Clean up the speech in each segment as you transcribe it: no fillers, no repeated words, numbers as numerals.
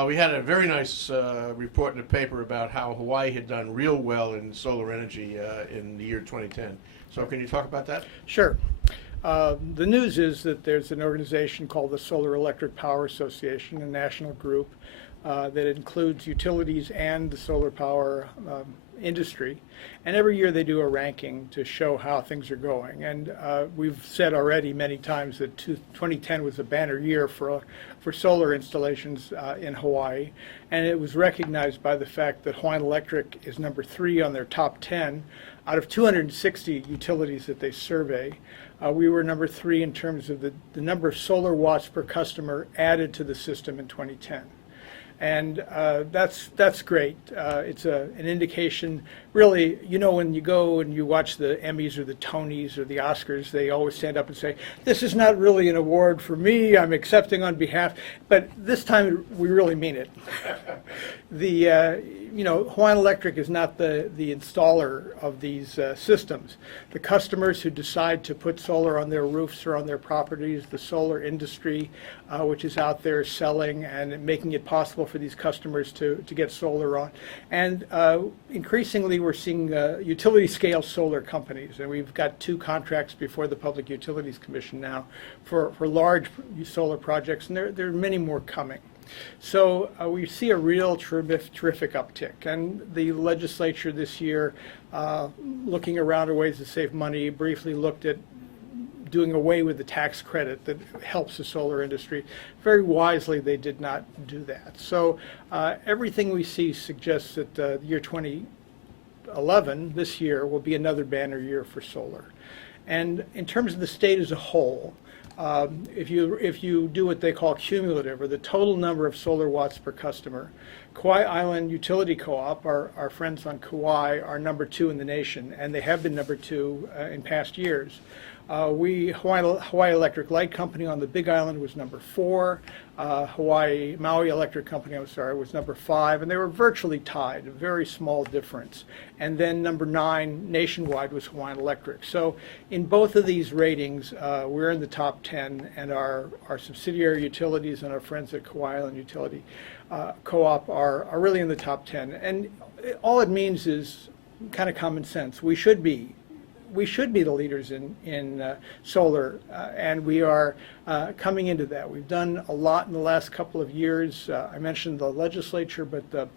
Well, we had a very nice report in the paper about how Hawaii had done real well in solar energy in the year 2010. So can you talk about that? Sure. The news is that there's an organization called the Solar Electric Power Association, a national group that includes utilities and the solar power industry. And every year they do a ranking to show how things are going. And we've said already many times that 2010 was a banner year for solar installations in Hawaii. And it was recognized by the fact that Hawaiian Electric is number 3 on their top 10 out of 260 utilities that they survey. We were number 3 in terms of the number of solar watts per customer added to the system in 2010. And that's great. It's an indication, really, you know, when you go and you watch the Emmys or the Tonys or the Oscars, they always stand up and say, this is not really an award for me, I'm accepting on behalf, but this time we really mean it. You know, Hawaiian Electric is not the installer of these systems. The customers who decide to put solar on their roofs or on their properties, the solar industry, which is out there selling and making it possible for these customers to get solar on. And increasingly we're seeing utility scale solar companies, and we've got 2 contracts before the Public Utilities Commission now for large solar projects, and there are many more coming. So we see a real terrific uptick, and the legislature this year, looking around at ways to save money, briefly looked at doing away with the tax credit that helps the solar industry. Very wisely, they did not do that. So everything we see suggests that the year 2011, this year, will be another banner year for solar. And in terms of the state as a whole, if you do what they call cumulative, or the total number of solar watts per customer, Kauai Island Utility Co-op, our friends on Kauai, are number 2 in the nation, and they have been number 2 in past years. Hawaii Electric Light Company on the Big Island was number 4. Maui Electric Company, I'm sorry, was number 5, and they were virtually tied, a very small difference. And then number 9 nationwide was Hawaiian Electric. So in both of these ratings, we're in the top 10, and our subsidiary utilities and our friends at Kauai Island Utility Co-op are really in the top 10. And all it means is kind of common sense. We should be the leaders in solar, and we are coming into that. We've done a lot in the last couple of years. I mentioned the legislature, but the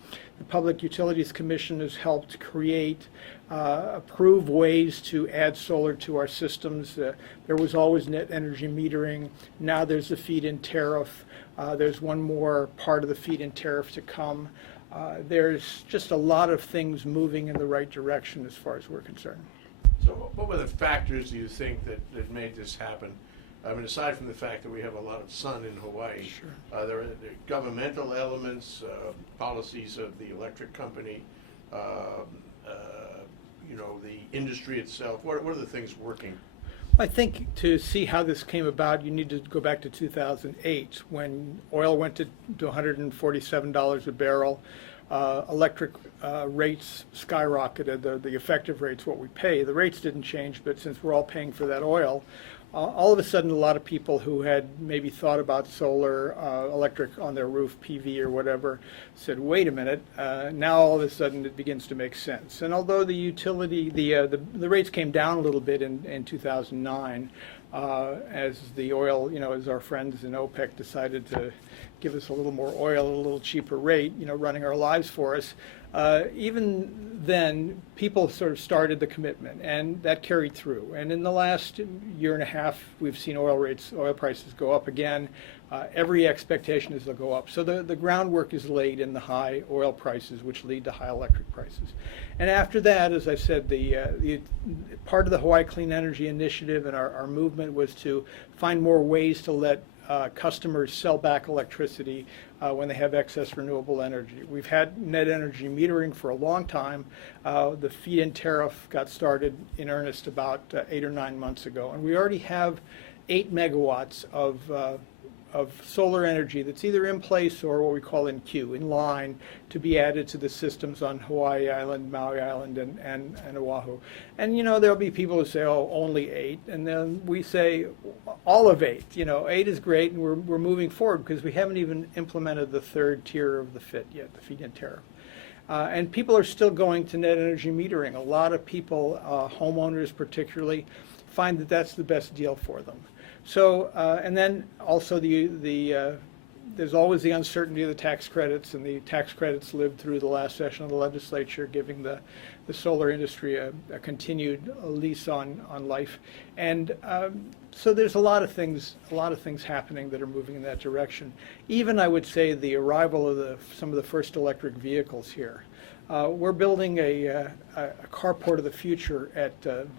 Public Utilities Commission has helped create, approve ways to add solar to our systems. There was always net energy metering. Now there's a feed-in tariff. There's one more part of the feed-in tariff to come. There's just a lot of things moving in the right direction as far as we're concerned. So what were the factors, do you think, that made this happen? I mean, aside from the fact that we have a lot of sun in Hawaii, Sure. there are governmental elements, policies of the electric company, you know, the industry itself. What are the things working? I think to see how this came about, you need to go back to 2008 when oil went to $147 a barrel. Electric rates skyrocketed, the effective rates, what we pay. The rates didn't change, but since we're all paying for that oil, all of a sudden a lot of people who had maybe thought about solar, electric on their roof, PV or whatever, said, wait a minute, now all of a sudden it begins to make sense. And although the utility, the rates came down a little bit in 2009, as the oil, you know, as our friends in OPEC decided to give us a little more oil at a little cheaper rate, you know, running our lives for us. Even then, people sort of started the commitment, and that carried through. And in the last year and a half, we've seen oil prices go up again. Every expectation is they'll go up. So the groundwork is laid in the high oil prices, which lead to high electric prices. And after that, as I said, the part of the Hawaii Clean Energy Initiative and our movement was to find more ways to let customers sell back electricity when they have excess renewable energy. We've had net energy metering for a long time. The feed-in tariff got started in earnest about 8 or 9 months ago, and we already have 8 megawatts of solar energy that's either in place or what we call in queue, in line, to be added to the systems on Hawaii Island, Maui Island, and Oahu. And, there'll be people who say, oh, only 8. And then we say all of 8. 8 is great, and we're moving forward because we haven't even implemented the third tier of the FIT yet, the feed-in tariff. And people are still going to net energy metering. A lot of people, homeowners particularly, find that that's the best deal for them. So, and then also there's always the uncertainty of the tax credits, and the tax credits lived through the last session of the legislature, giving the solar industry a continued lease on life. And so there's a lot of things happening that are moving in that direction. Even, I would say, the arrival of some of the first electric vehicles here. We're building a carport of the future at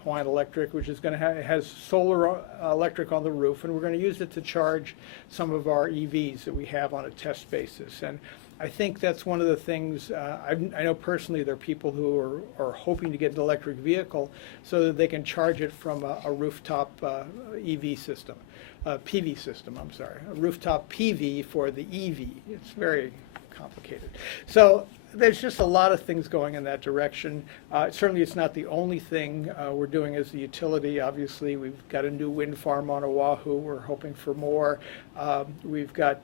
Hawaiian Electric, which is going to has solar electric on the roof, and we're going to use it to charge some of our EVs that we have on a test basis. And I think that's one of the things, I know personally there are people who are hoping to get an electric vehicle so that they can charge it from a rooftop EV system, PV system, I'm sorry, a rooftop PV for the EV. It's very complicated. So there's just a lot of things going in that direction. Certainly it's not the only thing we're doing as a utility. Obviously, we've got a new wind farm on Oahu. We're hoping for more. We've got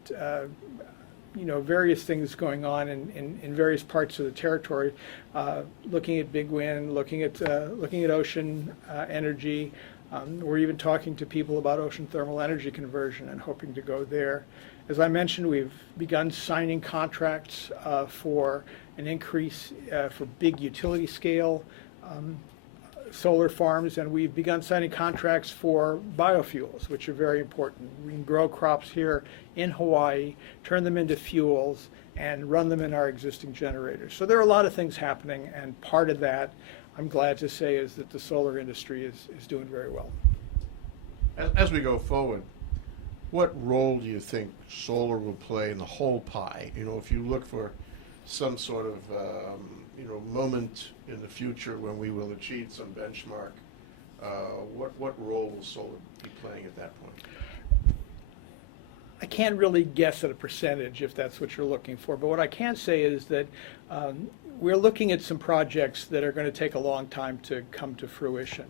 various things going on in various parts of the territory, looking at big wind, looking at ocean energy. We're even talking to people about ocean thermal energy conversion and hoping to go there. As I mentioned, we've begun signing contracts for an increase for big utility scale solar farms, and we've begun signing contracts for biofuels, which are very important. We can grow crops here in Hawaii, turn them into fuels, and run them in our existing generators. So there are a lot of things happening, and part of that, I'm glad to say, is that the solar industry is doing very well. As we go forward, what role do you think solar will play in the whole pie? If you look for some sort of moment in the future when we will achieve some benchmark, what role will solar be playing at that point? I can't really guess at a percentage if that's what you're looking for, but what I can say is that we're looking at some projects that are going to take a long time to come to fruition.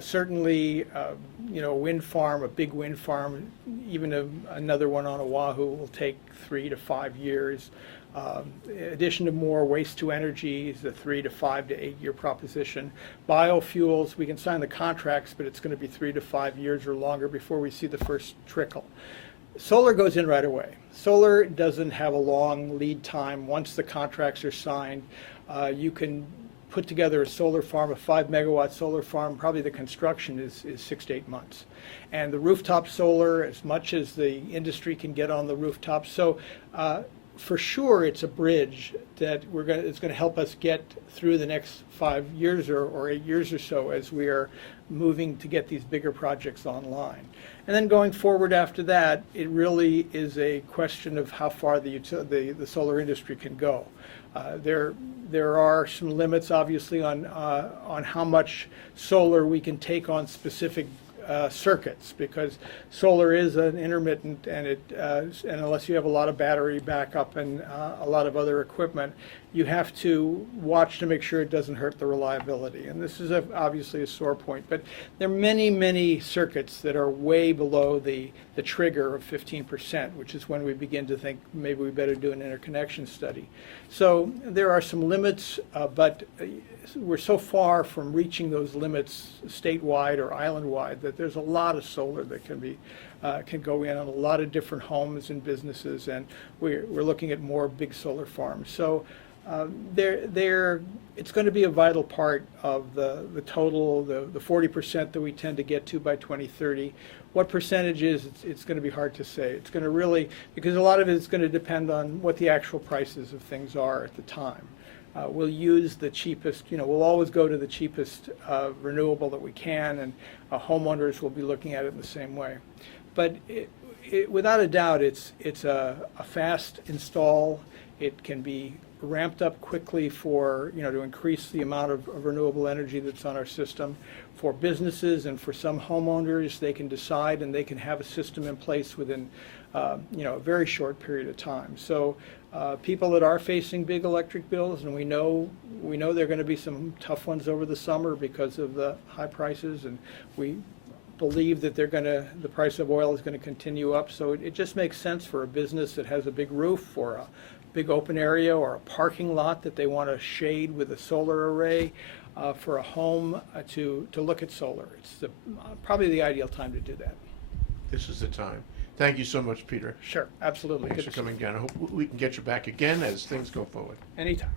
Certainly, a wind farm, a big wind farm, even another one on Oahu will take 3 to 5 years. In addition to more waste to energy is a 3 to 5 to 8 year proposition. Biofuels, we can sign the contracts, but it's going to be 3 to 5 years or longer before we see the first trickle. Solar goes in right away. Solar doesn't have a long lead time. Once the contracts are signed, you can put together a solar farm, a 5 megawatt solar farm. Probably the construction is 6 to 8 months. And the rooftop solar, as much as the industry can get on the rooftop. So for sure, it's a bridge that it's going to help us get through the next 5 years or 8 years or so as we are moving to get these bigger projects online. And then going forward after that, it really is a question of how far the solar industry can go. There are some limits, obviously, on how much solar we can take on specific circuits, because solar is an intermittent, and unless you have a lot of battery backup and a lot of other equipment, you have to watch to make sure it doesn't hurt the reliability. And this is obviously a sore point, but there are many, many circuits that are way below the trigger of 15%, which is when we begin to think maybe we better do an interconnection study. So there are some limits, but we're so far from reaching those limits statewide or island-wide that there's a lot of solar that can go in on a lot of different homes and businesses, and we're looking at more big solar farms. So it's going to be a vital part of the total, the 40% that we tend to get to by 2030. What percentage is, it's going to be hard to say. It's going to really, because a lot of it is going to depend on what the actual prices of things are at the time. We'll use the cheapest, we'll always go to the cheapest renewable that we can, and homeowners will be looking at it in the same way. But without a doubt, it's a fast install. It can be ramped up quickly for, to increase the amount of renewable energy that's on our system. For businesses and for some homeowners, they can decide and they can have a system in place within, a very short period of time. So people that are facing big electric bills, and we know there are going to be some tough ones over the summer because of the high prices, and we believe that the price of oil is going to continue up. So it just makes sense for a business that has a big roof or a big open area or a parking lot that they want to shade with a solar array, for a home to look at solar. It's probably the ideal time to do that. This is the time. Thank you so much, Peter. Sure, absolutely. Thanks Good for to see coming you. down. I hope we can get you back again as things go forward. Anytime.